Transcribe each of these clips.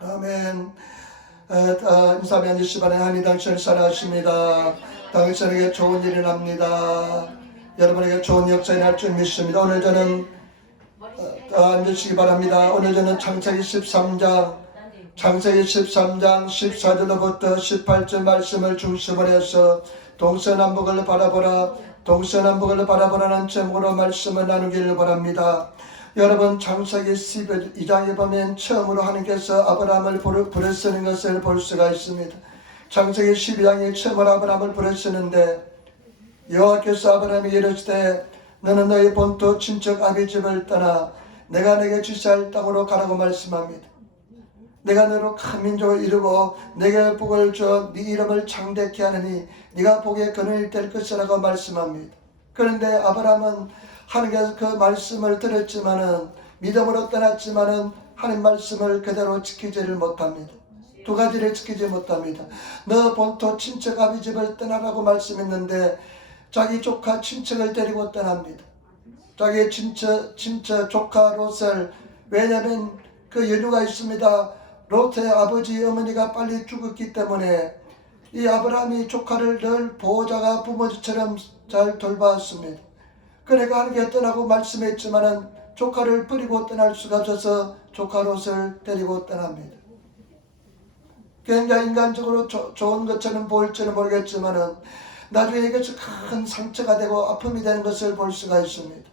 아멘. 인사면 20안에 하니 당신을 사랑하십니다. 당신에게 좋은 일이 납니다. 여러분에게 좋은 역사가 날 줄 믿습니다. 오늘 저는 앉으시기 바랍니다. 오늘 저는 창세기 13장 14절로부터 18절 말씀을 중심으로 해서 동서남북을 바라보라, 동서남북을 바라보라는 제목으로 말씀을 나누기를 바랍니다. 여러분, 창세기 12장에 보면 처음으로 하나님께서 아브라함을 부르시는 것을 볼 수가 있습니다. 창세기 12장에 처음으로 아브라함을 부르시는데 여호와께서 아브라함에게 이르시되 너는 너희 본토 친척 아비 집을 떠나 내가 내게 지시할 땅으로 가라고 말씀합니다. 내가 너로 큰 민족을 이루고 내게 복을 줘 네 이름을 창대케 하느니 네가 복의 근원이 될 것이라고 말씀합니다. 그런데 아브라함은 하나님께서 그 말씀을 들었지만은 믿음으로 떠났지만은 하나님 말씀을 그대로 지키지를 못합니다. 두 가지를 지키지 못합니다. 너 본토 친척 아비 집을 떠나라고 말씀했는데 자기 조카 친척을 데리고 떠납니다. 자기 친척 조카 롯을, 왜냐하면 그 연유가 있습니다. 롯의 아버지 어머니가 빨리 죽었기 때문에 이 아브라함이 조카를 늘 보호자가 부모처럼 잘 돌봤습니다. 그러니까 하나님께 떠나고 말씀했지만은 조카를 버리고 떠날 수가 없어서 조카 롯을 데리고 떠납니다. 굉장히 인간적으로 좋은 것처럼 보일지는 모르겠지만은 나중에 이것이 큰 상처가 되고 아픔이 되는 것을 볼 수가 있습니다.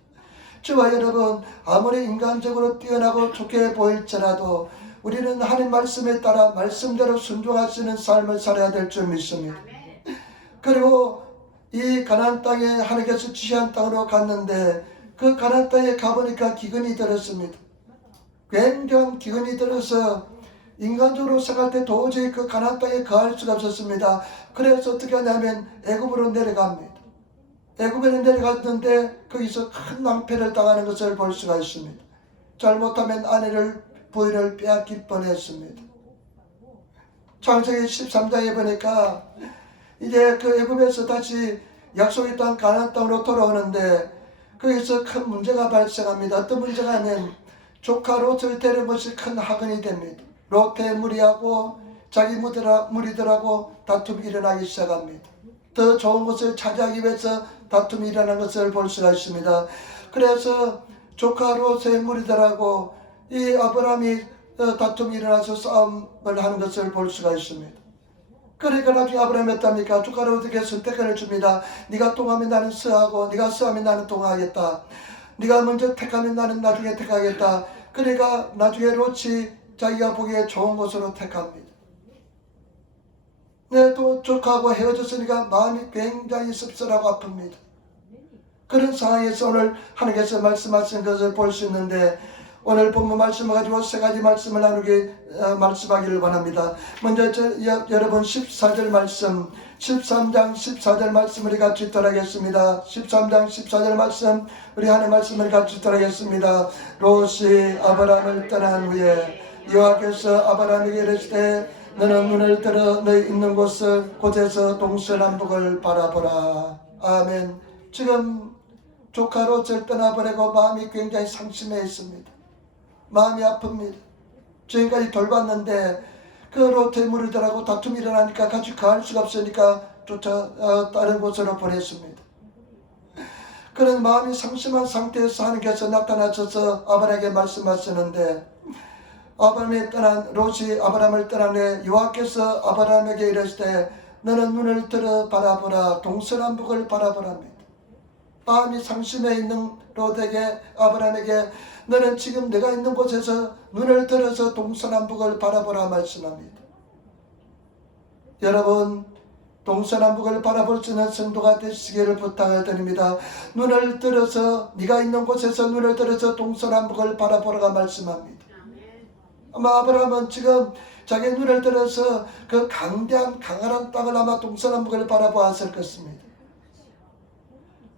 저와 여러분, 아무리 인간적으로 뛰어나고 좋게 보일지라도 우리는 하나님 말씀에 따라 말씀대로 순종할 수 있는 삶을 살아야 될 줄 믿습니다. 그리고 이 가나안 땅에 하나님께서 지시한 땅으로 갔는데 그 가나안 땅에 가보니까 기근이 들었습니다. 굉장한 기근이 들어서 인간적으로 생각할 때 도저히 그 가나안 땅에 거할 수가 없었습니다. 그래서 어떻게 하냐면 애굽으로 내려갑니다. 애굽에 내려갔는데 거기서 큰 낭패를 당하는 것을 볼 수가 있습니다. 잘못하면 아내를 부인을 빼앗길 뻔했습니다. 창세기 13장에 보니까 이제 그 애굽에서 다시 약속의 땅 가나안 땅으로 돌아오는데 거기서 큰 문제가 발생합니다. 어떤 문제가 하면 조카 롯을 데려온 것이 큰 학원이 됩니다. 롯의 무리하고 자기 무리들하고 다툼이 일어나기 시작합니다. 더 좋은 곳을 차지하기 위해서 다툼이 일어나는 것을 볼 수가 있습니다. 그래서 조카 롯의 무리들하고 이 아브라함이 다툼이 일어나서 싸움을 하는 것을 볼 수가 있습니다. 그러니까 나중에 아브라함이 했답니까? 조카 롯에게 선택권을 줍니다. 네가 동하면 나는 서하고 네가 서하면 나는 동하겠다. 네가 먼저 택하면 나는 나중에 택하겠다. 그러니까 나중에 롯이 자기가 보기에 좋은 곳으로 택합니다. 또 조카하고 헤어졌으니까 마음이 굉장히 씁쓸하고 아픕니다. 그런 상황에서 오늘 하나님께서 말씀하신 것을 볼 수 있는데 오늘 본문 말씀을 가지고 세 가지 말씀을 말씀하기를 원합니다. 먼저 여러분 14절 말씀, 13장 14절 말씀 우리 같이 읽도록하겠습니다. 13장 14절 말씀 우리 하나님 말씀을 같이 읽도록하겠습니다. 롯이 아브라함을 떠난 후에 여호와께서 아브라함에게 이르시되 너는 눈을 들어 너희 있는 곳에서 동서남북을 바라보라. 아멘. 지금 조카 롯을 떠나보내고 마음이 굉장히 상심해 있습니다. 마음이 아픕니다. 지금까지 돌봤는데 그 롯의 무리들하고 다툼이 일어나니까 같이 가할 수가 없으니까 다른 곳으로 보냈습니다. 그런 마음이 상심한 상태에서 하나님께서 나타나셔서 아브라함에게 말씀하시는데 롯이 아브라함을 떠난 후에 여호와께서 아브라함에게 이르시되 너는 눈을 들어 바라보라, 동서남북을 바라보랍니다. 마음이 상심해 있는 롯에게 아브라함에게 너는 지금 내가 있는 곳에서 눈을 들어서 동서남북을 바라보라 말씀합니다. 여러분, 동서남북을 바라볼 수 있는 성도가 되시기를 부탁을 드립니다. 눈을 들어서 네가 있는 곳에서 눈을 들어서 동서남북을 바라보라가 말씀합니다. 아마 아브라함은 지금 자기 눈을 들어서 그 강대한 강한 땅을 아마 동서남북을 바라보았을 것입니다.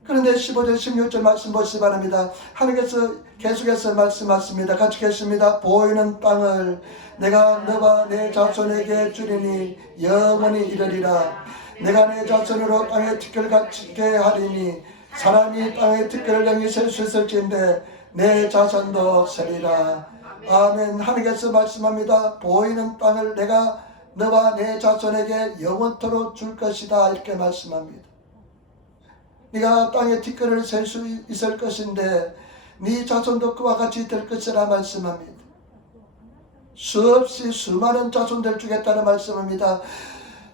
그런데 15절 16절 말씀 보시기 바랍니다. 하나님께서 계속해서 말씀하십니다. 같이 계십니다. 보이는 땅을 내가 너와 내 자손에게 주리니 영원히 이르리라. 내가 내 자손으로 땅의 티끌 같게 하리니 사람이 땅의 티끌을 영이 셀 수 있을진데 내 자손도 세리라. 아멘. 하나님께서 말씀합니다. 보이는 땅을 내가 너와 내 자손에게 영원토록 줄 것이다. 이렇게 말씀합니다. 네가 땅에 뒷걸을 셀 수 있을 것인데 네 자손도 그와 같이 될 것이라 말씀합니다. 수없이 수많은 자손들 주겠다는 말씀입니다.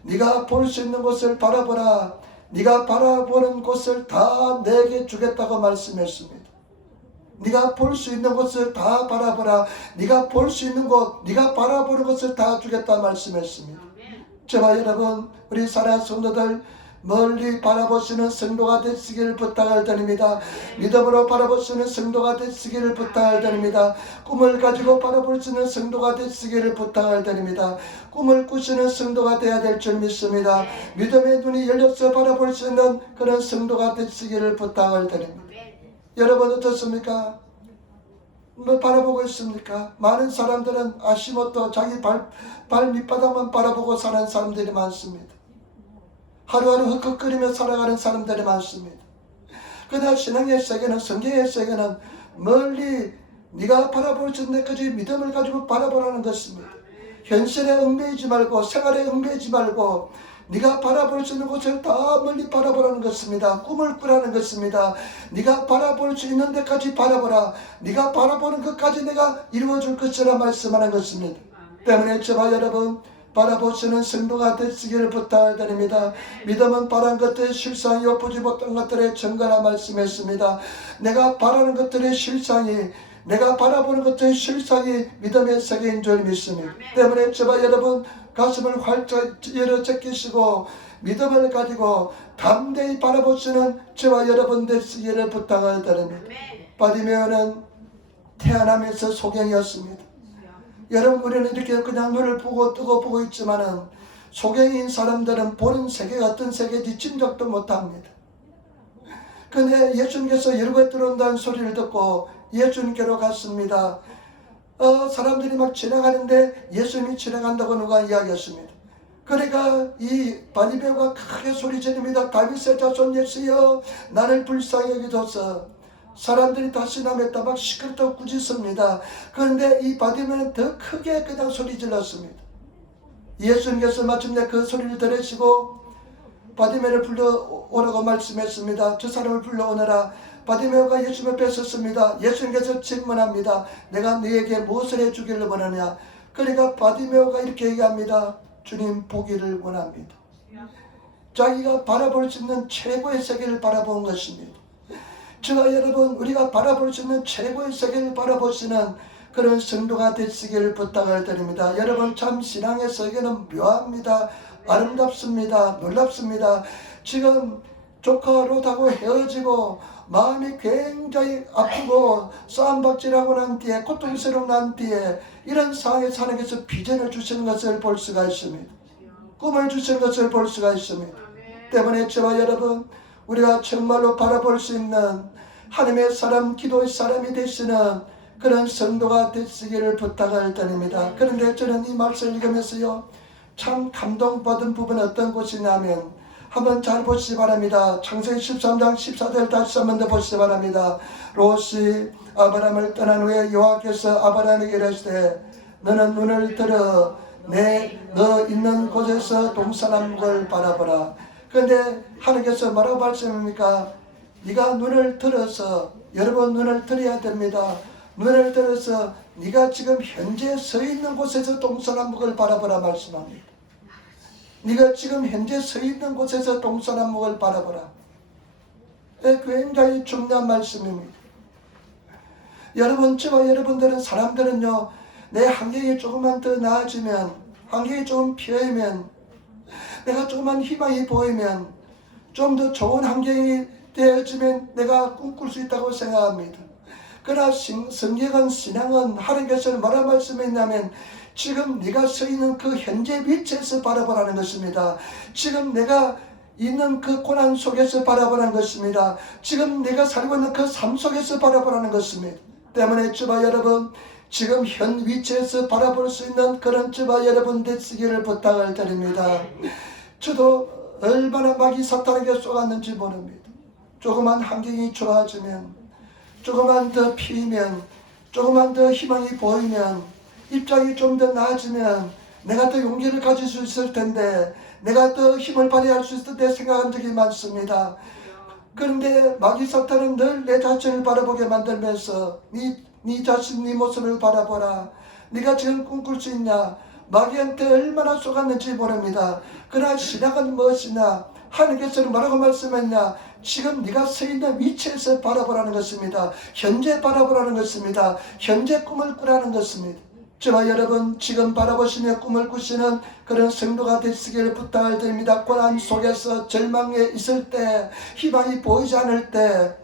네가 볼 수 있는 곳을 바라보라. 네가 바라보는 곳을 다 내게 주겠다고 말씀했습니다. 네가 볼 수 있는 곳을 다 바라보라. 네가 볼 수 있는 곳, 네가 바라보는 곳을 다 주겠다 말씀했습니다. 저와 여러분, 우리 사랑하는 성도들, 멀리 바라보시는 성도가 되시기를 부탁을 드립니다. 믿음으로 바라보시는 성도가 되시기를 부탁을 드립니다. 꿈을 가지고 바라보시는 성도가 되시기를 부탁을 드립니다. 꿈을 꾸시는 성도가 되어야 될 줄 믿습니다. 믿음의 눈이 열려서 바라볼 수 있는 그런 성도가 되시기를 부탁을 드립니다. 여러분 어떻습니까? 뭐 바라보고 있습니까? 많은 사람들은 아시모토 자기 발 밑바닥만 바라보고 사는 사람들이 많습니다. 하루하루 흑흑거리며 살아가는 사람들이 많습니다. 그러나 신앙의 세계는, 성경의 세계는 멀리 네가 바라볼 수 있는 데까지 믿음을 가지고 바라보라는 것입니다. 현실에 얽매이지 말고, 생활에 얽매이지 말고 네가 바라볼 수 있는 곳을 다 멀리 바라보라는 것입니다. 꿈을 꾸라는 것입니다. 네가 바라볼 수 있는 데까지 바라보라. 네가 바라보는 것까지 내가 이루어줄 것이라 말씀하는 것입니다. 때문에 저와 여러분, 바라보시는 성도가 되시기를 부탁드립니다. 믿음은 바란 것들의 실상이요 보지 못한 것들의 증거라 말씀했습니다. 내가 바라는 것들의 실상이, 내가 바라보는 것들의 실상이 믿음의 세계인 줄 믿습니다. 때문에 저와 여러분, 가슴을 활짝 열어 제끼시고 믿음을 가지고 담대히 바라보시는 저와 여러분 되시기를 부탁을 드립니다. 바디메오는 태어나면서 소경이었습니다. 여러분, 우리는 이렇게 그냥 눈을 뜨고 보고 있지만은 소경인 사람들은 보는 세계가 어떤 세계인지 짐작도 못합니다. 근데 예수님께서 열고에 들어온다는 소리를 듣고 예수님께로 갔습니다. 사람들이 막 지나가는데 예수님이 지나간다고 누가 이야기했습니다. 그러니까 이 바디메오가 크게 소리 지릅니다. 다윗의 자손 예수여, 나를 불쌍히 여기소서. 사람들이 다시 남했다 막 시끄럽다고 꾸짖습니다. 그런데 이 바디메오는 더 크게 그냥 소리 질렀습니다. 예수님께서 마침내 그 소리를 들으시고 바디메오를 불러오라고 말씀했습니다. 저 사람을 불러오너라. 바디메오가 예수님 앞에 섰습니다. 예수님께서 질문합니다. 내가 너에게 무엇을 해주기를 원하냐? 그러니까 바디메오가 이렇게 얘기합니다. 주님, 보기를 원합니다. 자기가 바라볼 수 있는 최고의 세계를 바라본 것입니다. 저와 여러분, 우리가 바라볼 수 있는 최고의 세계를 바라보시는 그런 성도가 되시기를 부탁을 드립니다. 여러분, 참 신앙의 세계는 묘합니다. 아름답습니다. 놀랍습니다. 지금 조카로하고 헤어지고 마음이 굉장히 아프고 싸움박질하고 난 뒤에, 고통스러운 난 뒤에 이런 상황에서 하나님께서 비전을 주시는 것을 볼 수가 있습니다. 꿈을 주시는 것을 볼 수가 있습니다. 때문에 저와 여러분, 우리가 정말로 바라볼 수 있는 하나님의 사람, 기도의 사람이 되시는 그런 성도가 되시기를 부탁을 드립니다. 그런데 저는 이 말씀을 읽으면서요, 참 감동받은 부분은 어떤 곳이냐면, 한번 잘 보시기 바랍니다. 창세기 13장 14절 다시 한번 더 보시기 바랍니다. 롯이 아브라함을 떠난 후에 여호와께서 아브라함에게 이르시되 너는 눈을 들어 너 있는 곳에서 동서남북을 바라보라. 그런데 하나님께서 뭐라고 말씀합니까? 네가 눈을 들어서, 여러분 눈을 들어야 됩니다. 눈을 들어서 네가 지금 현재 서 있는 곳에서 동서남북을 바라보라 말씀합니다. 네가 지금 현재 서 있는 곳에서 동서남북을 바라보라. 굉장히 중요한 말씀입니다. 여러분, 저와 여러분들은, 사람들은요, 내 환경이 조금만 더 나아지면, 환경이 조금 피하면, 내가 조금만 희망이 보이면, 좀 더 좋은 환경이 되어지면 내가 꿈꿀 수 있다고 생각합니다. 그러나 성경은, 신앙은 하나님께서 뭐라 말씀했냐면 지금 네가 서 있는 그 현재 위치에서 바라보라는 것입니다. 지금 내가 있는 그 고난 속에서 바라보라는 것입니다. 지금 내가 살고 있는 그 삶 속에서 바라보라는 것입니다. 때문에 저와 여러분, 지금 현 위치에서 바라볼 수 있는 그런 저와 여러분 되시기를 부탁을 드립니다. 저도 얼마나 마귀 사탄에게 쏘았는지 모릅니다. 조그만 환경이 좋아지면, 조금만 더 피면, 조금만 더 희망이 보이면, 입장이 좀 더 나아지면 내가 더 용기를 가질 수 있을 텐데, 내가 더 힘을 발휘할 수 있을 때 생각한 적이 많습니다. 그런데 마귀 사탄은 늘 내 자신을 바라보게 만들면서 네 자신, 네 모습을 바라보라. 네가 지금 꿈꿀 수 있냐? 마귀한테 얼마나 속았는지 모릅니다. 그러나 신앙은 무엇이냐? 하나님께서는 뭐라고 말씀했냐? 지금 네가 서 있는 위치에서 바라보라는 것입니다. 현재 바라보라는 것입니다. 현재 꿈을 꾸라는 것입니다. 저와 여러분, 지금 바라보시며 꿈을 꾸시는 그런 성도가 되시길 부탁을 드립니다. 고난 속에서 절망에 있을 때, 희망이 보이지 않을 때,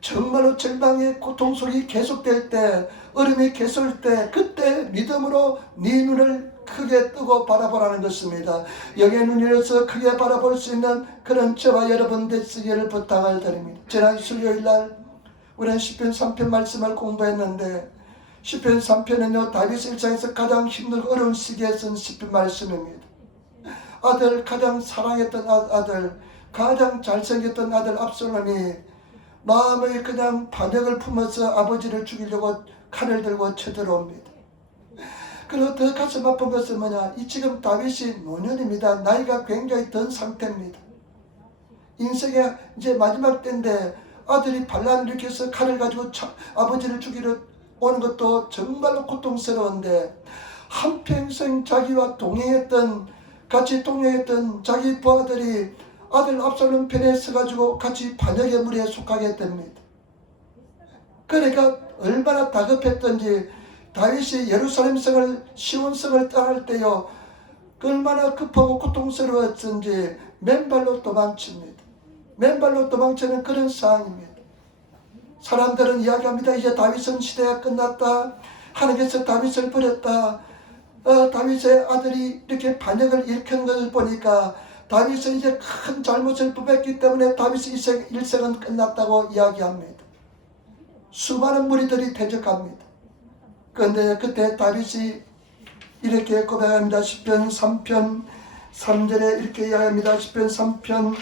정말로 절망의 고통 속이 계속될 때, 어려움이 계속될 때, 그때 믿음으로 네 눈을 크게 뜨고 바라보라는 것입니다. 여기에 눈을 열어서 크게 바라볼 수 있는 그런 저와 여러분 되시기를 부탁을 드립니다. 지난 수요일날 우리는 시편 3편 말씀을 공부했는데, 시편 3편은요 다윗 일상에서 가장 힘들고 어려운 시기에 쓴 시편 말씀입니다. 아들, 가장 사랑했던 아들, 가장 잘생겼던 아들 압살롬이 마음의 그냥 반역을 품어서 아버지를 죽이려고 칼을 들고 쳐들어옵니다. 그리고 더 가슴 아픈 것은 뭐냐? 이 지금 다윗이 노년입니다. 나이가 굉장히 든 상태입니다. 인생의 이제 마지막 때인데 아들이 반란을 일으켜서 칼을 가지고 아버지를 죽이려 오는 것도 정말로 고통스러운데, 한평생 자기와 같이 동행했던 자기 부하들이 아들 압살롬 편에 서가지고 같이 반역의 무리에 속하게 됩니다. 그러니까 얼마나 다급했던지, 다윗이 예루살렘성을 시온성을 떠날 때요 얼마나 급하고 고통스러웠던지 맨발로 도망칩니다. 맨발로 도망치는 그런 상황입니다. 사람들은 이야기합니다. 이제 다윗은 시대가 끝났다. 하나님께서 다윗을 버렸다. 다윗의 아들이 이렇게 반역을 일으킨 것을 보니까 다윗은 이제 큰 잘못을 범했기 때문에 다윗의 일생은 끝났다고 이야기합니다. 수많은 무리들이 대적합니다. 그런데 그때 다윗이 이렇게 고백합니다. 시편 3편 3절에 이렇게 이야기합니다. 시편 3편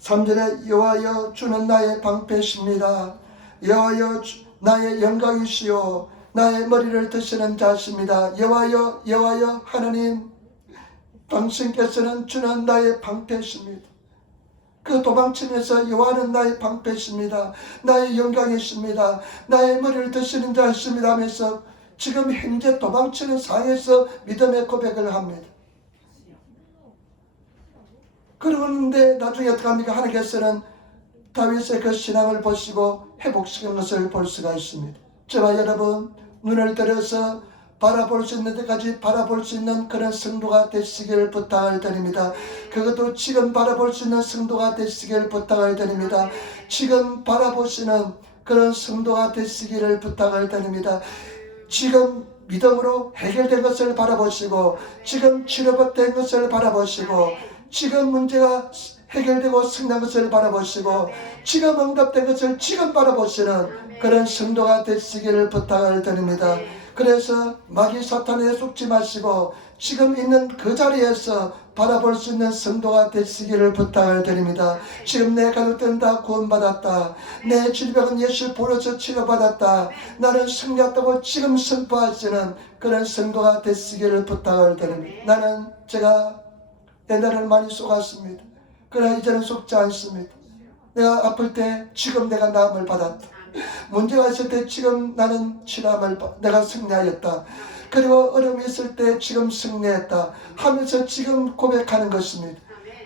3절에 여호와여 주는 나의 방패십니다. 여호와여 나의 영광이시오 나의 머리를 드시는 자십니다. 여호와여 여호와여 하나님, 당신께서는 주는 나의 방패십니다. 그 도망치면서 여호와는 나의 방패십니다. 나의 영광이십니다. 나의 머리를 드시는 자십니다 하면서 지금 현재 도망치는 상황에서 믿음의 고백을 합니다. 그러는데 나중에 어떻게 합니까? 하나님께서는 다윗의 그 신앙을 보시고 회복시키는 것을 볼 수가 있습니다. 저와 여러분, 눈을 들여서 바라볼 수 있는 데까지 바라볼 수 있는 그런 성도가 되시길 부탁을 드립니다. 그것도 지금 바라볼 수 있는 성도가 되시길 부탁을 드립니다. 지금 바라보시는 그런 성도가 되시기를 부탁을 드립니다. 지금 믿음으로 해결된 것을 바라보시고, 지금 치료받은 것을 바라보시고, 지금 문제가 해결되고 승리한 것을 바라보시고, 지금 응답된 것을 지금 바라보시는 그런 성도가 되시기를 부탁을 드립니다. 그래서 마귀 사탄에 속지 마시고 지금 있는 그 자리에서 바라볼 수 있는 성도가 되시기를 부탁을 드립니다. 지금 내 가족들은 다 구원받았다. 내 질병은 예수 보혈로 치료받았다. 나는 승리했다고 지금 선포하시는 그런 성도가 되시기를 부탁을 드립니다. 나는 제가 옛날에는 많이 속았습니다. 그러나 이제는 속지 않습니다. 내가 아플 때 지금 내가 나음을 받았다. 문제가 있을 때 지금 나는 치료함을 내가 승리하였다. 그리고 어려움이 있을 때 지금 승리했다 하면서 지금 고백하는 것입니다.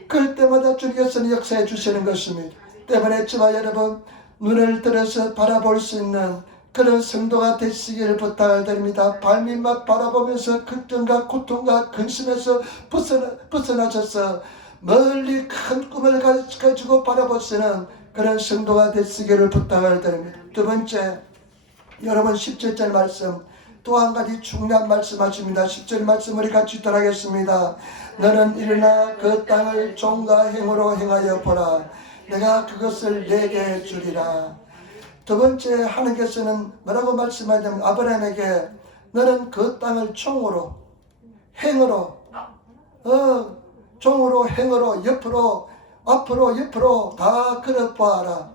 그럴 때마다 주님께서는 역사해 주시는 것입니다. 때문에 저와 여러분, 눈을 들어서 바라볼 수 있는 그런 성도가 되시기를 부탁을 드립니다. 발밑만 바라보면서 걱정과 고통과 근심에서 벗어나셔서 멀리 큰 꿈을 가지고 바라보시는 그런 성도가 되시기를 부탁을 드립니다. 두 번째, 여러분 17절 말씀, 또 한 가지 중요한 말씀하십니다. 10절 말씀 우리 같이 읽도록하겠습니다. 너는 일어나 그 땅을 종과 행으로 행하여 보라. 내가 그것을 내게 주리라. 두 번째, 하나님께서는 뭐라고 말씀하냐면 아브라함에게 너는 그 땅을 종으로 행으로 종으로 행으로 앞으로 옆으로 다 걸어보아라.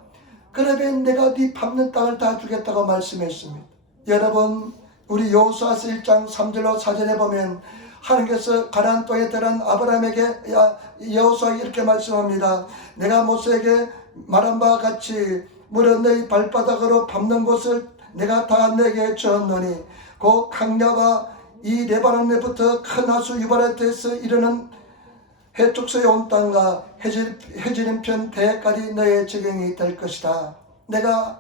그러면 내가 네 밟는 땅을 다 주겠다고 말씀했습니다. 여러분, 우리 여호수아서 1장 3절로 4절에 보면 하나님께서 가나안 땅에 들어간 아브라함에게 여호수아가 이렇게 말씀합니다. 내가 모세에게 말한 바와 같이 물은 너희 발바닥으로 밟는 곳을 내가 다 너에게 주었노니 그 강야와 이 레바논에부터 큰 하수 유브라테스 이르는 해쪽서의 온 땅과 해지름편 대해까지 너의 적용이 될 것이다. 내가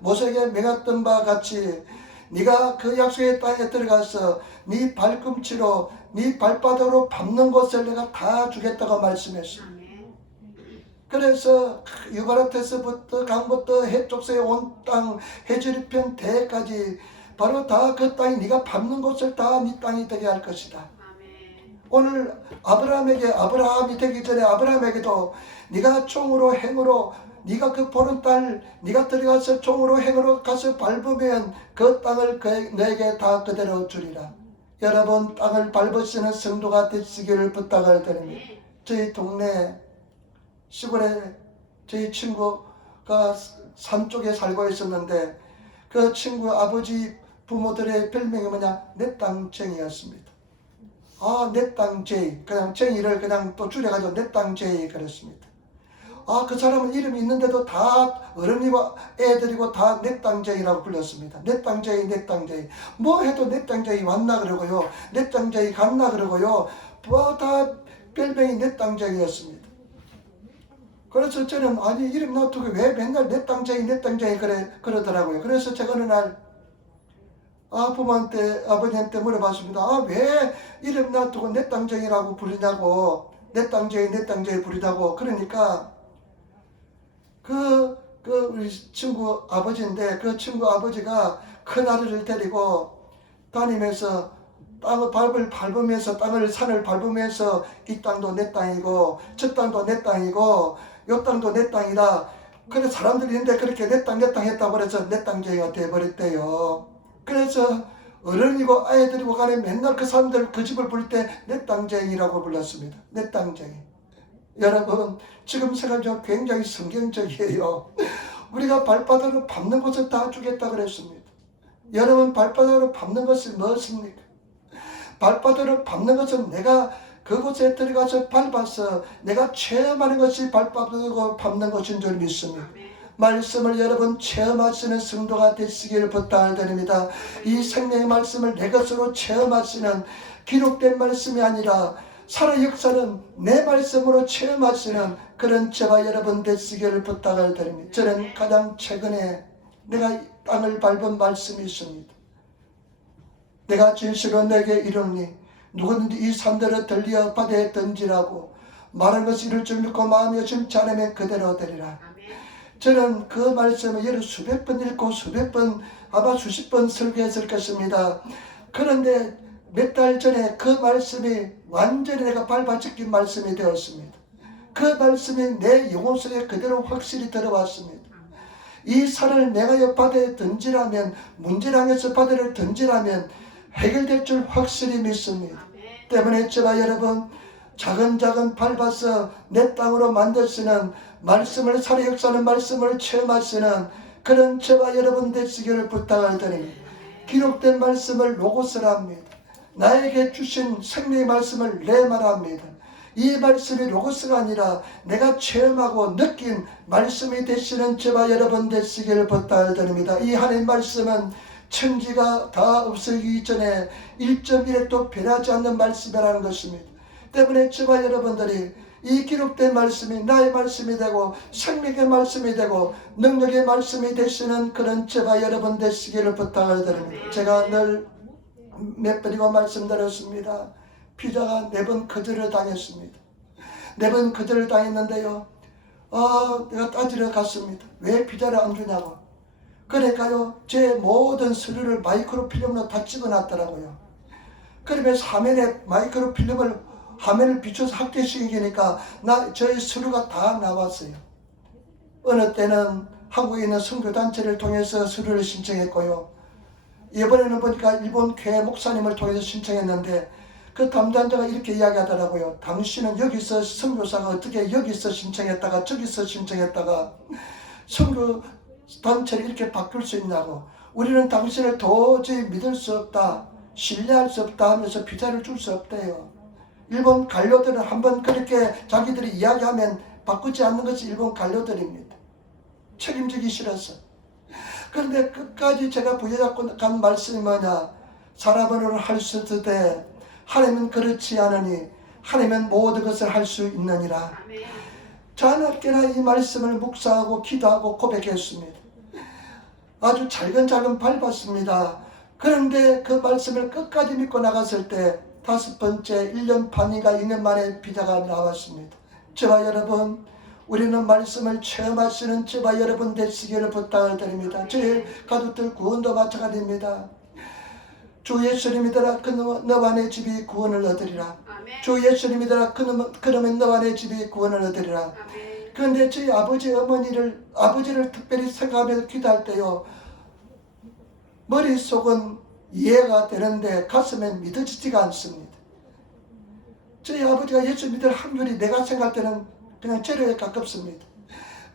모세에게 명했던 바와 같이 네가 그 약속의 땅에 들어가서 네 발꿈치로 네 발바닥으로 밟는 곳을 내가 다 주겠다고 말씀했어. 그래서 유브라테스부터 강부터 해쪽서의 온 땅 해지름편 대해까지 바로 다 그 땅이 네가 밟는 곳을 다 네 땅이 되게 할 것이다. 오늘 아브라함이 되기 전에 아브라함에게도 네가 총으로 행으로 네가 그 보는 땅 네가 들어가서 총으로 행으로 가서 밟으면 그 땅을 너에게 다 그대로 주리라. 여러분, 땅을 밟으시는 성도가 되시기를 부탁을 드립니다. 저희 동네 시골에 저희 친구가 산 쪽에 살고 있었는데 그 친구 아버지 부모들의 별명이 뭐냐? 내 땅쟁이였습니다. 내 땅쟁이. 그냥 쟁이를 그냥 또 줄여가지고 내 땅쟁이 그랬습니다. 그 사람은 이름이 있는데도 다 어른이고 애들이고 다 내 땅쟁이라고 불렸습니다. 내 땅쟁이, 내 땅쟁이. 뭐 해도 내 땅쟁이 왔나 그러고요. 내 땅쟁이 갔나 그러고요. 뭐 다 별명이 내 땅쟁이였습니다. 그래서 저는 이름 놔두고 왜 맨날 내 땅쟁이 그러더라고요. 그래서 제가 어느 날 부모한테 아버지한테 물어봤습니다. 왜 이름 놔두고 내 땅쟁이라고 부르냐고. 내 땅쟁이 부르냐고. 그러니까 우리 친구 아버지인데 그 친구 아버지가 큰 아들을 데리고 다니면서 땅을 산을 밟으면서 이 땅도 내 땅이고 저 땅도 내 땅이고 요 땅도 내 땅이다. 그래 사람들이 있는데 그렇게 내 땅 했다고 그래서 내 땅쟁이가 돼버렸대요. 그래서 어른이고 아이들이고 간에 맨날 그 사람들 그 집을 부를 때 내 땅쟁이라고 불렀습니다. 내 땅쟁이. 여러분, 지금 생각하면 굉장히 성경적이에요. 우리가 발바닥으로 밟는 것을 다 주겠다 그랬습니다. 여러분, 발바닥으로 밟는 것이 무엇입니까? 발바닥으로 밟는 것은 내가 그곳에 들어가서 밟아서 내가 체험하는 것이 발바닥으로 밟는 것인 줄 믿습니다. 말씀을 여러분 체험하시는 성도가 되시기를 부탁을 드립니다. 이 생명의 말씀을 내 것으로 체험하시는 기록된 말씀이 아니라 살아 역사는 내 말씀으로 체험하시는 그런 저와 여러분 되시기를 부탁을 드립니다. 저는 가장 최근에 내가 땅을 밟은 말씀이 있습니다. 내가 진실로 내게 이르노니 누구든지 이 산들을 들려 바다에 던지라고 말한 것이 이룰 줄 믿고 마음이 심치 않으면 그대로 되리라. 저는 그 말씀을 예를 수백 번 읽고 수백 번 아마 수십 번 설교했을 것입니다. 그런데 몇 달 전에 그 말씀이 완전히 내가 밟아적인 말씀이 되었습니다. 그 말씀이 내 영혼 속에 그대로 확실히 들어왔습니다. 이 산을 내가 바다에 던지라면 문제랑에서 바다를 던지라면 해결될 줄 확실히 믿습니다. 때문에 저와 여러분 작은 밟아서 내 땅으로 만드시는 말씀을 살아 역사하는 말씀을 체험하시는 그런 저와 여러분 되시기를 부탁을 드립니다. 기록된 말씀을 로고스라 합니다. 나에게 주신 생명의 말씀을 레마랍니다. 이 말씀이 로고스가 아니라 내가 체험하고 느낀 말씀이 되시는 저와 여러분 되시기를 부탁을 드립니다. 이 하나님의 말씀은 천지가 다 없어지기 전에 1.1획도 변하지 않는 말씀이라는 것입니다. 때문에 저와 여러분들이 이 기록된 말씀이 나의 말씀이 되고 생명의 말씀이 되고 능력의 말씀이 되시는 그런 저와 여러분 되시기를 부탁을 드립니다. 제가 늘 몇 번이고 말씀드렸습니다. 비자가 4번 거절을 당했습니다. 4번 거절을 당했는데요. 내가 따지러 갔습니다. 왜 비자를 안 주냐고. 그러니까요, 제 모든 서류를 마이크로필름으로 다 찍어놨더라고요. 그러면서 화면에 마이크로필름을 화면을 비춰서 확대시키니까 저희 서류가 다 나왔어요. 어느 때는 한국에 있는 선교단체를 통해서 서류를 신청했고요. 이번에는 보니까 일본 교회 목사님을 통해서 신청했는데 그 담당자가 이렇게 이야기하더라고요. 당신은 여기서 선교사가 어떻게 여기서 신청했다가 저기서 신청했다가 선교단체를 이렇게 바꿀 수 있냐고. 우리는 당신을 도저히 믿을 수 없다, 신뢰할 수 없다 하면서 비자를 줄 수 없대요. 일본 관료들은 한번 그렇게 자기들이 이야기하면 바꾸지 않는 것이 일본 관료들입니다. 책임지기 싫어서. 그런데 끝까지 제가 부여잡고 간 말씀이 뭐냐? 사람으로는 할 수 없되 하나님은 그렇지 않으니 하나님은 모든 것을 할 수 있느니라. 자나깨나 이 말씀을 묵상하고 기도하고 고백했습니다. 아주 잘근잘근 밟았습니다. 그런데 그 말씀을 끝까지 믿고 나갔을 때 5번째 1년 반인가 2년 만에 비자가 나왔습니다. 저와 여러분, 우리는 말씀을 체험하시는 저와 여러분 되시기를 부탁을 드립니다. 저희 가족들 구원도 마찬가지입니다. 주 예수를 믿어라 너와 내 집이 구원을 얻으리라. 주 예수를 믿어라 그러면 너와 내 집이 구원을 얻으리라. 그런데 저희 아버지를 특별히 생각하면서 기도할 때요, 머릿속은 이해가 되는데 가슴엔 믿어지지가 않습니다. 저희 아버지가 예수 믿을 확률이 내가 생각할 때는 그냥 제로에 가깝습니다.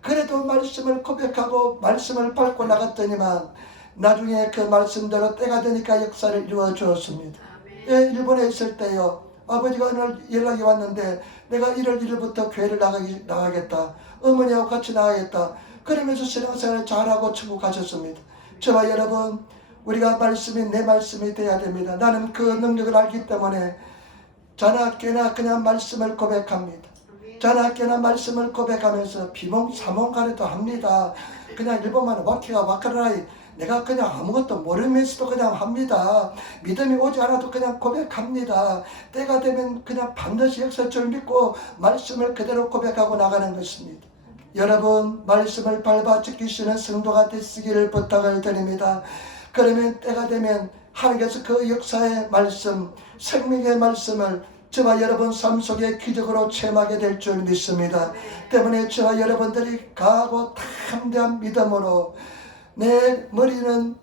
그래도 말씀을 고백하고 말씀을 밟고 나갔더니만 나중에 그 말씀대로 때가 되니까 역사를 이루어 주었습니다. 예, 일본에 있을 때요, 아버지가 어느 날 연락이 왔는데 내가 1월 1일부터 교회를 나가겠다. 어머니하고 같이 나가겠다. 그러면서 신앙생활을 잘하고 천국 가셨습니다. 저와 여러분, 우리가 말씀이 내 말씀이 돼야 됩니다. 나는 그 능력을 알기 때문에 자나 깨나 그냥 말씀을 고백합니다. 자나 깨나 말씀을 고백하면서 비몽사몽간에도 합니다. 그냥 일본말은 와키가 와카라이, 내가 그냥 아무것도 모르면서도 그냥 합니다. 믿음이 오지 않아도 그냥 고백합니다. 때가 되면 그냥 반드시 역사할 줄 믿고 말씀을 그대로 고백하고 나가는 것입니다. 여러분, 말씀을 밟아 지키시는 성도가 되시기를 부탁을 드립니다. 그러면 때가 되면 하나님께서 그 역사의 말씀, 생명의 말씀을 저와 여러분 삶 속에 기적으로 체험하게 될 줄 믿습니다. 때문에 저와 여러분들이 강하고 담대한 믿음으로 내 머리는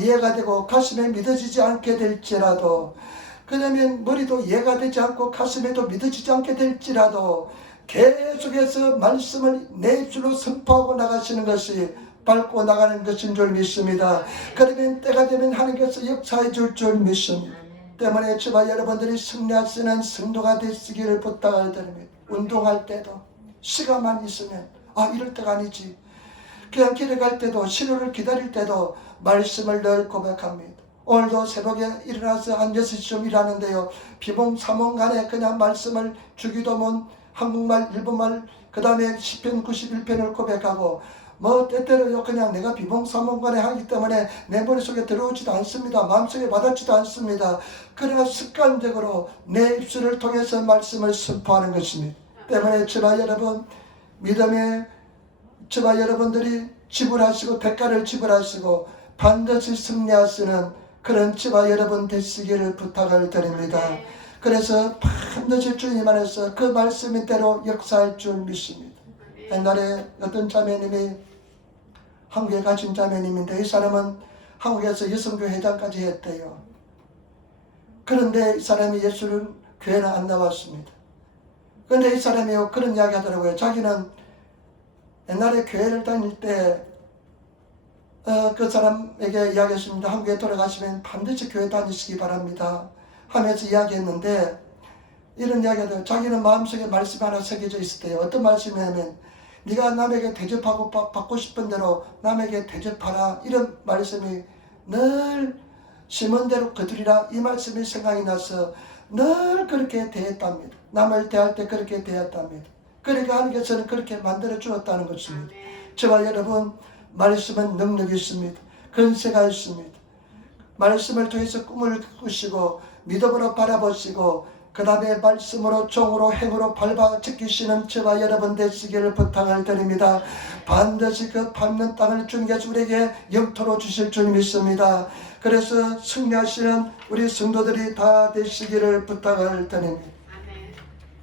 이해가 되고 가슴에 믿어지지 않게 될지라도, 그러면 머리도 이해가 되지 않고 가슴에도 믿어지지 않게 될지라도 계속해서 말씀을 내 입술로 선포하고 나가시는 것이 밟고 나가는 것인 줄 믿습니다. 그러면 때가 되면 하나님께서 역사해 줄 줄 믿습니다. 때문에 저와 여러분들이 승리하시는 성도가 되시기를 부탁을 드립니다. 운동할 때도 시간만 있으면 이럴 때가 아니지, 그냥 길에 갈 때도 신호를 기다릴 때도 말씀을 늘 고백합니다. 오늘도 새벽에 일어나서 한 6시쯤 일하는데요, 비몽사몽간에 그냥 말씀을 주기도문, 한국말, 일본말, 그 다음에 시편 91편을 고백하고 때때로요 그냥 내가 비몽사몽간에 하기 때문에 내 머릿속에 들어오지도 않습니다. 마음속에 와닿지도 않습니다. 그러나 습관적으로 내 입술을 통해서 말씀을 선포하는 것입니다. 때문에 저와 여러분, 믿음의 저와 여러분들이 지불하시고 대가를 지불하시고 반드시 승리하시는 그런 저와 여러분 되시기를 부탁을 드립니다. 그래서 반드시 주님 안에서 그 말씀대로 역사할 줄 믿습니다. 옛날에 어떤 자매님이 한국에 가신 자매님인데, 이 사람은 한국에서 여성교회 회장까지 했대요. 그런데 이 사람이 예수를 교회는 안 나왔습니다. 그런데 이 사람이 그런 이야기 하더라고요. 자기는 옛날에 교회를 다닐 때 그 사람에게 이야기했습니다. 한국에 돌아가시면 반드시 교회 다니시기 바랍니다 하면서 이야기했는데, 이런 이야기 하더라고요. 자기는 마음속에 말씀이 하나 새겨져 있을 때요, 어떤 말씀이냐면 네가 남에게 대접하고 받고 싶은 대로 남에게 대접하라, 이런 말씀이 늘 심은대로 거두리라, 이 말씀이 생각이 나서 늘 그렇게 대했답니다. 남을 대할 때 그렇게 대했답니다. 그러니까 하나님께서는 그렇게 만들어 주었다는 것입니다. 저와 여러분, 말씀은 능력이 있습니다. 근세가 있습니다. 말씀을 통해서 꿈을 꾸시고 믿음으로 바라보시고 그 다음에 말씀으로 종으로 행으로 밟아 지키시는 저와 여러분 되시기를 부탁을 드립니다. 반드시 그 밟는 땅을 주님께서 우리에게 영토로 주실 줄 믿습니다. 그래서 승리하시는 우리 성도들이 다 되시기를 부탁을 드립니다.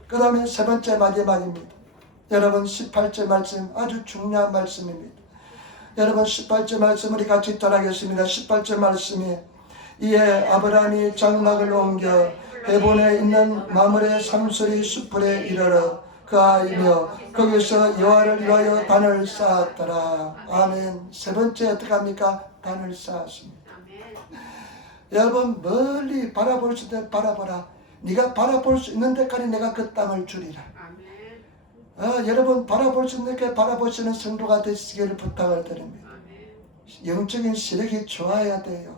그 다음에 세 번째 마지막입니다. 여러분 18절 말씀 아주 중요한 말씀입니다. 여러분 18절 말씀 우리 같이 따라하겠습니다. 18절 말씀이 이에 아브라함이 장막을 옮겨 헤본에 있는 마므레 상수리 숲에 이르러 그아이며 거기서 여호와를 위하여 단을 쌓았더라. 아멘. 세 번째 어떻게 합니까? 단을 쌓았습니다. 아멘. 여러분 멀리 바라볼 수 있는 바라보라. 네가 바라볼 수 있는 데까지 내가 그 땅을 주리라. 아멘. 여러분 바라볼 수 있는 데 바라보시는 성도가 되시기를 부탁을 드립니다. 아멘. 영적인 시력이 좋아야 돼요.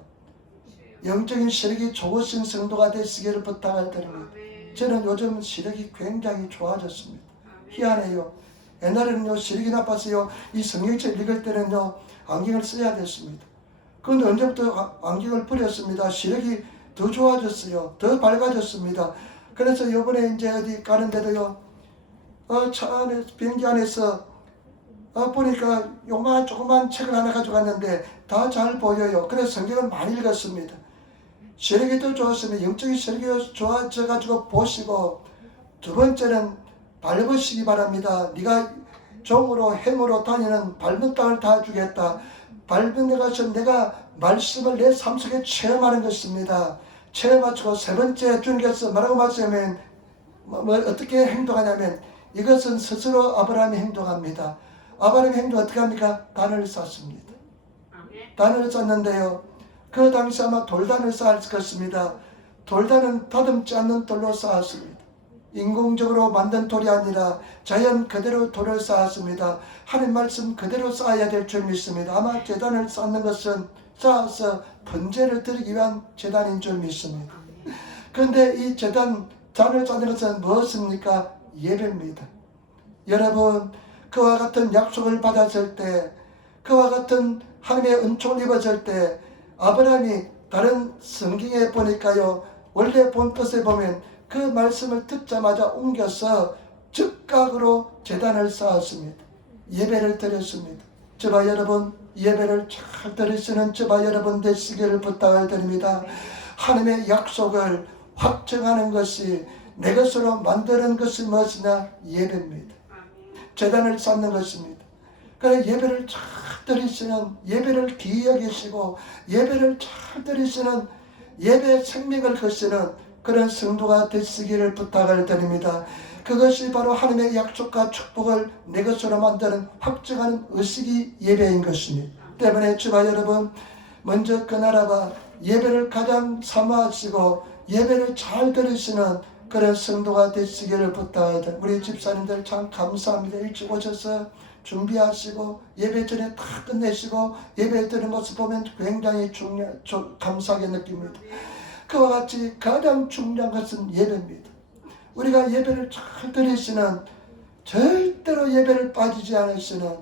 영적인 시력이 좋으신 성도가 되시기를 부탁을 드립니다. 아멘. 저는 요즘 시력이 굉장히 좋아졌습니다. 아멘. 희한해요. 옛날에는요 시력이 나빠서요 이 성경책 읽을 때는요 안경을 써야 됐습니다. 그런데 언제부터 안경을 버렸습니다. 시력이 더 좋아졌어요. 더 밝아졌습니다. 그래서 이번에 이제 어디 가는데도요 차 안에 비행기 안에서 보니까 요만 조그만 책을 하나 가져갔는데 다 잘 보여요. 그래서 성경을 많이 읽었습니다. 시력이 더 좋았으면 영적인 시력이 좋아져 가지고 보시고, 두 번째는 밟으시기 바랍니다. 네가 종으로 행으로 다니는 밟은 땅을 다 주겠다. 밟은 데 가서 내가 말씀을 내 삶 속에 체험하는 것입니다. 체험하시고, 세 번째 주님께서 뭐라고 말씀하면 어떻게 행동하냐면, 이것은 스스로 아브라함이 행동합니다. 아브라함이 행동 어떻게 합니까? 단을 쌓습니다. 단을 쌓는데요, 그 당시 아마 돌단을 쌓았을 것입니다. 돌단은 다듬지 않는 돌로 쌓았습니다. 인공적으로 만든 돌이 아니라 자연 그대로 돌을 쌓았습니다. 하나님 말씀 그대로 쌓아야 될 줄 믿습니다. 아마 제단을 쌓는 것은 쌓아서 번제를 드리기 위한 제단인 줄 믿습니다. 그런데 이 제단을 쌓는 것은 무엇입니까? 예배입니다. 여러분, 그와 같은 약속을 받았을 때, 그와 같은 하나님의 은총을 입었을 때, 아브라함이 다른 성경에 보니까요, 원래 본 뜻에 보면 그 말씀을 듣자마자 옮겨서 즉각으로 제단을 쌓았습니다. 예배를 드렸습니다. 저와 여러분, 예배를 잘 드리시는 저와 여러분 되시기를 부탁을 드립니다. 하나님의 약속을 확증하는 것이, 내 것으로 만드는 것이 무엇이냐? 예배입니다. 제단을 쌓는 것입니다. 그래 예배를 잘 드리시는, 예배를 귀히 여기시고 예배를 잘 드리시는, 예배 생명을 거시는 그런 성도가 되시기를 부탁을 드립니다. 그것이 바로 하나님의 약속과 축복을 내 것으로 만드는, 확증하는 의식이 예배인 것입니다. 때문에 저와 여러분, 먼저 그 나라와 예배를 가장 사모하시고 예배를 잘 들으시는 그런 성도가 되시기를 부탁합니다. 우리 집사님들 참 감사합니다. 일찍 오셔서 준비하시고 예배 전에 다 끝내시고 예배 드리는 모습 보면 굉장히 감사하게 느낍니다. 그와 같이 가장 중요한 것은 예배입니다. 우리가 예배를 잘 드리시는, 절대로 예배를 빠지지 않으시는,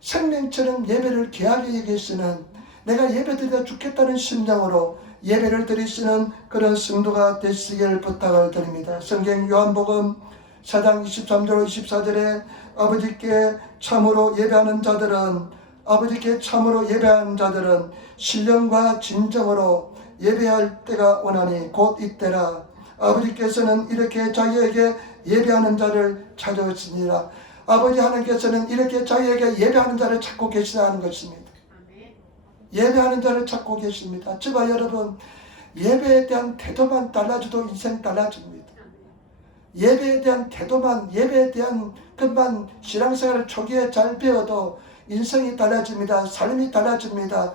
생명처럼 예배를 귀하게 여기시는, 내가 예배 드리다 죽겠다는 심정으로 예배를 드리시는 그런 성도가 되시길 부탁을 드립니다. 성경 요한복음 4장 23절 24절에 아버지께 참으로 예배하는 자들은, 아버지께 참으로 예배하는 자들은 신령과 진정으로 예배할 때가 오나니 곧 이때라. 아버지께서는 이렇게 자기에게 예배하는 자를 찾으시니라. 아버지 하나님께서는 이렇게 자기에게 예배하는 자를 찾고 계시다는 것입니다. 예배하는 자를 찾고 계십니다. 저와 여러분, 예배에 대한 태도만 달라져도 인생 달라집니다. 예배에 대한 태도만, 예배에 대한 것만 신앙생활 초기에 잘 배워도 인생이 달라집니다. 삶이 달라집니다.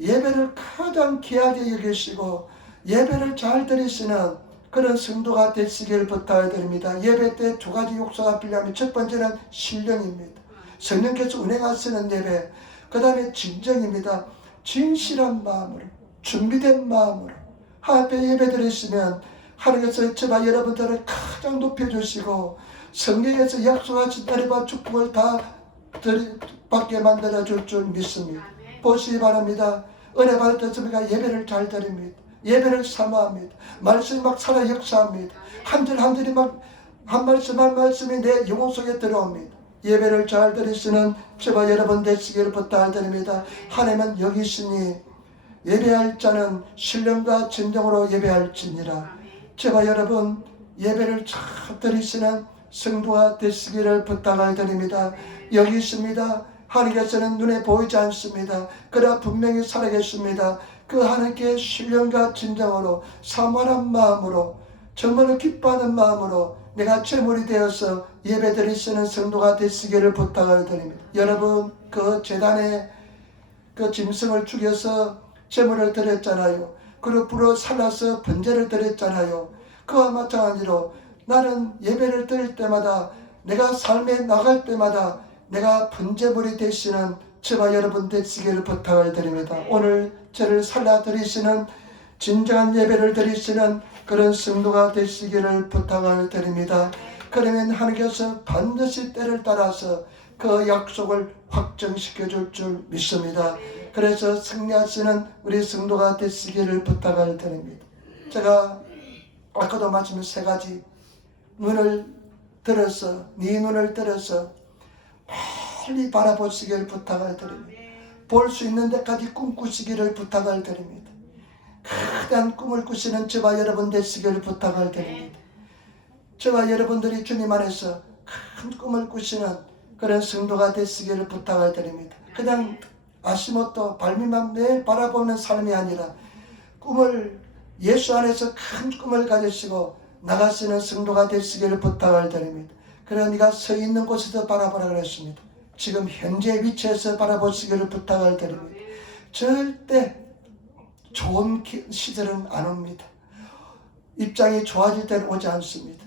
예배를 가장 귀하게 여기시고 예배를 잘 드리시는 그런 성도가 되시길 부탁드립니다. 예배 때 두 가지 요소가 필요합니다. 첫 번째는 신령입니다. 성령께서 운행하시는 예배. 그 다음에 진정입니다. 진실한 마음으로, 준비된 마음으로 하나님께 예배 드리시면 하나님께서 저와 여러분들을 가장 높여주시고 성경에서 약속하신 은혜와 축복을 다 받게 만들어줄 줄 믿습니다. 보시기 바랍니다. 은혜 받으셨습니까? 예배를 잘 드립니다. 예배를 사모합니다. 말씀이 막 살아 역사합니다. 한 절 한 절이 막 한 말씀 한 말씀이 내 영혼 속에 들어옵니다. 예배를 잘 드리시는 저와 여러분 되시기를 부탁드립니다. 하나님은 여기시니 예배할 자는 신령과 진정으로 예배할지니라. 저와 여러분 예배를 잘 드리시는 성도가 되시기를 부탁드립니다. 여기 있습니다. 하나님께서는 눈에 보이지 않습니다. 그러나 분명히 살아계십니다. 그 하나님께 신령과 진정으로 사모하는 마음으로, 정말로 기뻐하는 마음으로 내가 제물이 되어서 예배 드리시는 성도가 되시기를 부탁을 드립니다. 여러분, 그 제단에 그 짐승을 죽여서 제물을 드렸잖아요. 그리고 불어 살라서 번제를 드렸잖아요. 그와 마찬가지로 나는 예배를 드릴 때마다, 내가 삶에 나갈 때마다 내가 번제물이 되시는 저와 여러분 되시기를 부탁을 드립니다. 오늘 저를 살라 드리시는 진정한 예배를 드리시는 그런 성도가 되시기를 부탁을 드립니다. 그러면 하나님께서 반드시 때를 따라서 그 약속을 확정시켜 줄 줄 믿습니다. 그래서 승리하시는 우리 성도가 되시기를 부탁을 드립니다. 제가 아까도 말씀한 세 가지, 눈을 들어서, 네 눈을 들어서 멀리 바라보시기를 부탁을 드립니다. 볼 수 있는 데까지 꿈꾸시기를 부탁을 드립니다. 크단 꿈을 꾸시는 저와 여러분 되시기를 부탁을 드립니다. 저와 여러분들이 주님 안에서 큰 꿈을 꾸시는 그런 성도가 되시기를 부탁을 드립니다. 그냥 아시모토 발밑만 매일 바라보는 삶이 아니라 꿈을, 예수 안에서 큰 꿈을 가지시고 나가시는 성도가 되시기를 부탁을 드립니다. 그래서 네가 서 있는 곳에서 바라보라 그랬습니다. 지금 현재 위치에서 바라보시기를 부탁을 드립니다. 절대 좋은 시절은 안 옵니다. 입장이 좋아질 때는 오지 않습니다.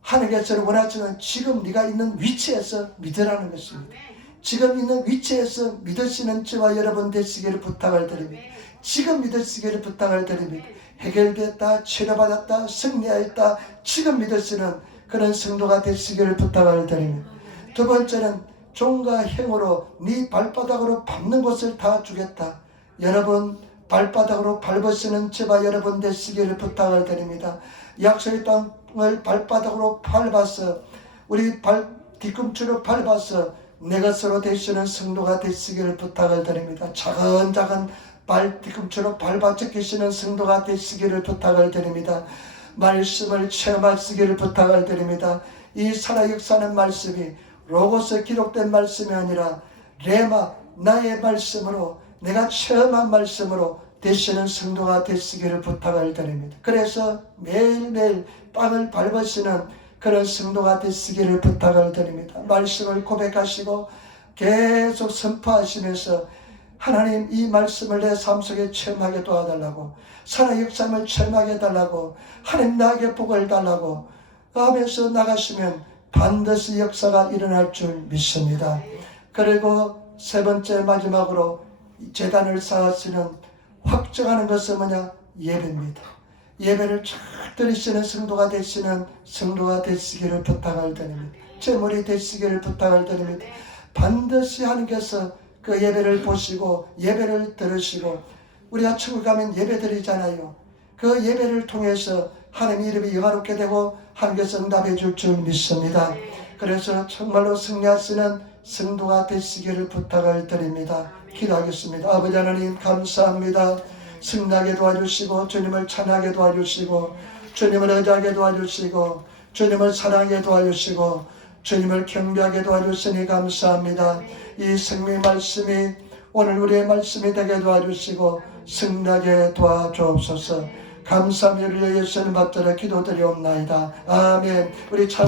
하나님께서는 원하시는 지금 네가 있는 위치에서 믿으라는 것입니다. 지금 있는 위치에서 믿으시는 저와 여러분 되시기를 부탁을 드립니다. 지금 믿으시기를 부탁을 드립니다. 해결됐다, 치료받았다, 승리하였다, 지금 믿으시는 그런 성도가 되시기를 부탁을 드립니다. 두 번째는 종과 행으로 네 발바닥으로 밟는 곳을 다 주겠다. 여러분 발바닥으로 밟으시는 저와 여러분 되시기를 부탁을 드립니다. 약속의 땅을 발바닥으로 밟아서, 우리 뒤꿈치로 밟아서 내 것으로 되시는 성도가 되시기를 부탁을 드립니다. 작은 뒤꿈치로 밟아 지키시는 성도가 되시기를 부탁을 드립니다. 말씀을 체험하시기를 부탁을 드립니다. 이 살아 역사하는 말씀이 로고스 기록된 말씀이 아니라 레마, 나의 말씀으로, 내가 체험한 말씀으로 되시는 성도가 되시기를 부탁을 드립니다. 그래서 매일매일 땅을 밟으시는 그런 성도가 되시기를 부탁을 드립니다. 말씀을 고백하시고 계속 선포하시면서 하나님 이 말씀을 내 삶 속에 체험하게 도와달라고, 살아 역사함을 체험하게 해달라고, 하나님 나에게 복을 달라고 하면서 나가시면 반드시 역사가 일어날 줄 믿습니다. 그리고 세 번째 마지막으로 제단을 쌓으시는, 확정하는 것은 뭐냐? 예배입니다. 예배를 잘 드리시는 성도가 되시는 성도가 되시기를 부탁을 드립니다. 제물이 되시기를 부탁을 드립니다. 반드시 하나님께서 그 예배를 보시고 예배를 들으시고, 우리가 천국 가면 예배 드리잖아요. 그 예배를 통해서 하나님 이름이 영화롭게 되고 하나님께서 응답해 줄 줄 믿습니다. 그래서 정말로 승리하시는 성도가 되시기를 부탁을 드립니다. 기도하겠습니다. 아버지 하나님 감사합니다. 승리하게 도와주시고 주님을 찬양하게 도와주시고 주님을 의지하게 도와주시고 주님을 사랑하게 도와주시고 주님을 경배하게 도와주시니 감사합니다. 이 생명 말씀이 오늘 우리의 말씀이 되게 도와주시고 승리하게 도와주옵소서. 감사함을 위해 예수님 받들어 기도드리옵나이다. 아멘. 우리 찬